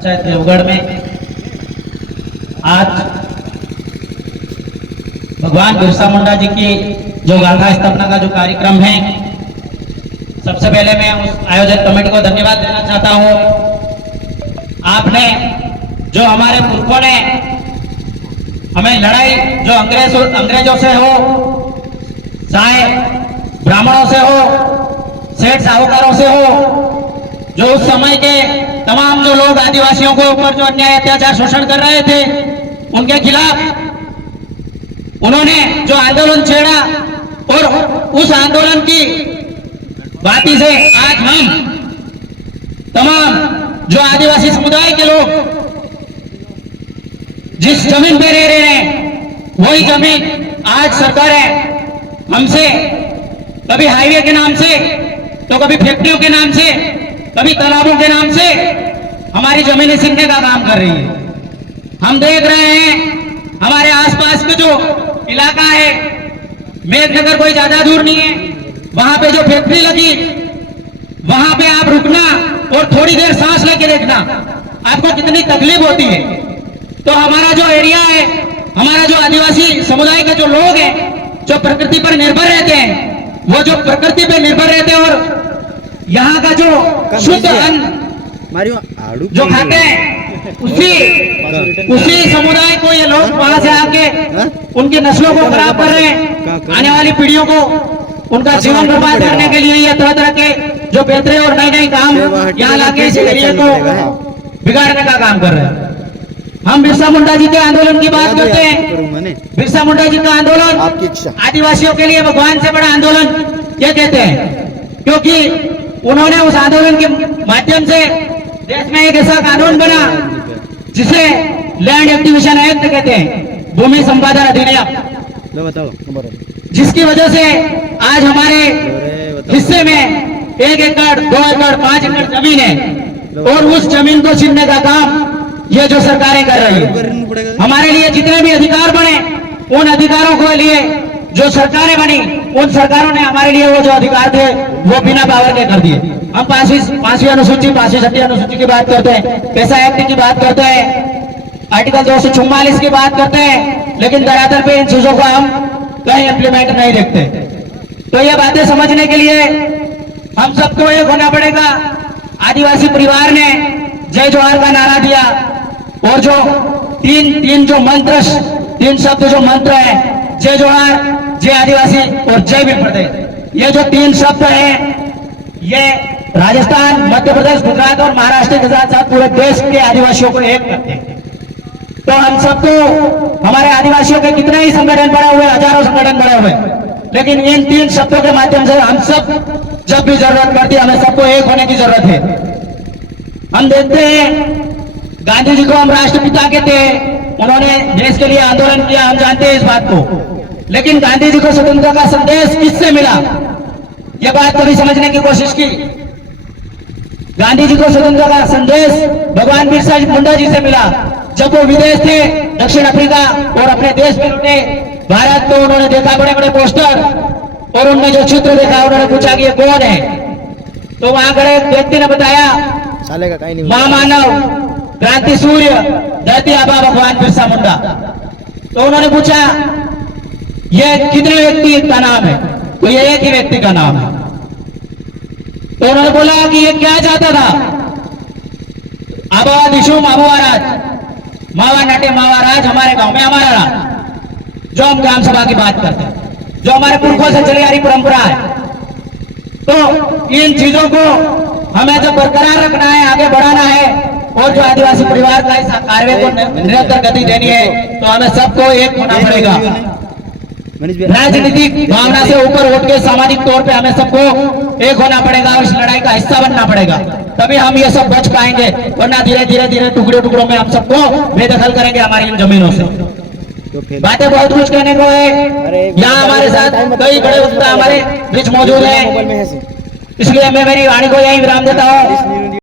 पंचायत देवगढ़ में आज भगवान बिरसा मुंडा जी की जो गाथा स्थापना का जो कार्यक्रम है, सबसे पहले मैं उस आयोजक कमेटी को धन्यवाद देना चाहता हूं। आपने जो हमारे पुरखों ने हमें लड़ाई जो अंग्रेजों से हो, चाहे ब्राह्मणों से हो, सेठ साहूकारों से हो, जो उस समय के तमाम जो लोग आदिवासियों के ऊपर जो अन्याय अत्याचार शोषण कर रहे थे, उनके खिलाफ उन्होंने जो आंदोलन छेड़ा और उस आंदोलन की बाती से आज हम तमाम जो आदिवासी समुदाय के लोग जिस जमीन पे रह रहे हैं, वही जमीन आज सरकारें हमसे कभी हाईवे के नाम से, तो कभी फैक्ट्रियों के नाम से, कभी तालाबों के नाम से हमारी जमीनें छीनने का काम कर रही है। हम देख रहे हैं हमारे आसपास के जो इलाका है, मेघनगर कोई ज्यादा दूर नहीं है, वहां पे जो फैक्ट्री लगी, वहां पे आप रुकना और थोड़ी देर सांस लेके देखना, आपको कितनी तकलीफ होती है। तो हमारा जो एरिया है, हमारा जो आदिवासी समुदाय के जो लोग हैं, जो प्रकृति पर निर्भर रहते हैं, वो जो प्रकृति पे निर्भर रहते हैं और यहाँ का जो शुद्ध अन्न जो खाते हैं, उसी समुदाय को ये लोग वहां से आके उनकी नस्लों को खराब कर रहे हैं। आने वाली पीढ़ियों को उनका जीवन बर्बाद करने के लिए ये तरह तरह के जो बेहतरे और नए नए काम यहाँ लाके इस एरिया को बिगाड़ने का काम कर रहे हैं। हम बिरसा मुंडा जी के आंदोलन की बात करते हैं। बिरसा मुंडा जी का आंदोलन आदिवासियों के लिए भगवान से बड़ा आंदोलन ये कहते हैं, क्योंकि उन्होंने उस आंदोलन के माध्यम से देश में एक ऐसा कानून बना जिसे लैंड एक्विजिशन एक्ट कहते हैं, भूमि संपादन अधिनियम, जिसकी वजह से आज हमारे हिस्से में 1 एकड़, 2 एकड़, 5 एकड़ जमीन है और उस जमीन को छीनने का काम ये जो सरकारें कर रही है। हमारे लिए जितने भी अधिकार बने, उन अधिकारों के लिए जो सरकारें बनी, उन सरकारों ने हमारे लिए वो जो अधिकार थे वो बिना पावर के कर दिए। हम 5वीं अनुसूची, 5वीं 6वीं अनुसूची की बात करते हैं, पैसा एक्ट की बात करते हैं, आर्टिकल 244 की बात करते हैं, लेकिन धरातल पे इन चीजों को हम कहीं इम्प्लीमेंट नहीं देखते। तो ये बातें समझने के लिए हम सबको एक होना पड़ेगा। आदिवासी परिवार ने जय जोहार का नारा दिया और जो तीन जो मंत्र, 3 शब्द जो मंत्र है, जय जोहार, जय आदिवासी और जय भीम प्रदेश, ये जो 3 शब्द हैं, ये राजस्थान, मध्य प्रदेश, गुजरात और महाराष्ट्र के साथ साथ पूरे देश के आदिवासियों को एक करते हैं। तो हम सबको, हमारे आदिवासियों के कितने ही संगठन बने हुए, हजारों संगठन बने हुए, लेकिन इन 3 शब्दों के माध्यम से हम सब जब भी जरूरत पड़ती है, हमें सबको एक होने की जरूरत है। हम देखते हैं गांधी जी को हम राष्ट्रपिता कहते हैं, उन्होंने देश के लिए आंदोलन किया, हम जानते हैं इस बात को, लेकिन गांधी जी को स्वतंत्रता का संदेश किससे मिला, यह बात कभी समझने की कोशिश की। गांधी जी को स्वतंत्रता का संदेश भगवान बिरसा मुंडा जी से मिला। जब वो विदेश थे, दक्षिण अफ्रीका और अपने देश में लौटे भारत, तो उन्होंने देखा बड़े बड़े पोस्टर और उनमें जो चित्र देखा, उन्होंने पूछा कि ये कौन है। तो वहां खड़े व्यक्ति ने बताया, महामानव, क्रांति सूर्य, धरती आबा भगवान बिरसा मुंडा। तो उन्होंने पूछा ये कितने व्यक्ति का नाम है, तो ये एक ही व्यक्ति का नाम है। तो उन्होंने बोला कि ये क्या चाहता था, आबा दिशुम आबुआ राज, मावा नाटे मावा राज, हमारे गांव में हमारा राज, जो हम ग्राम सभा की बात करते हैं, जो हमारे पुरखों से चली आ रही परंपरा है। तो इन चीजों को हमें जब बरकरार रखना है, आगे बढ़ाना है और जो आदिवासी परिवार का इस कार्य को निरंतर गति देनी है, तो हमें सबको एक होना पड़ेगा। राजनीतिक भावना से ऊपर उठ के सामाजिक तौर पे हमें सबको एक होना पड़ेगा और इस लड़ाई का हिस्सा बनना पड़ेगा, तभी हम ये सब बच पाएंगे, वरना धीरे धीरे टुकड़े टुकड़ों में हम सबको बेदखल करेंगे हमारी इन जमीनों से। बातें बहुत कुछ कहने को है, यहाँ हमारे साथ कई बड़े वक्ता हमारे बीच मौजूद हैं, इसलिए मैं मेरी वाणी को यही विराम देता हूँ।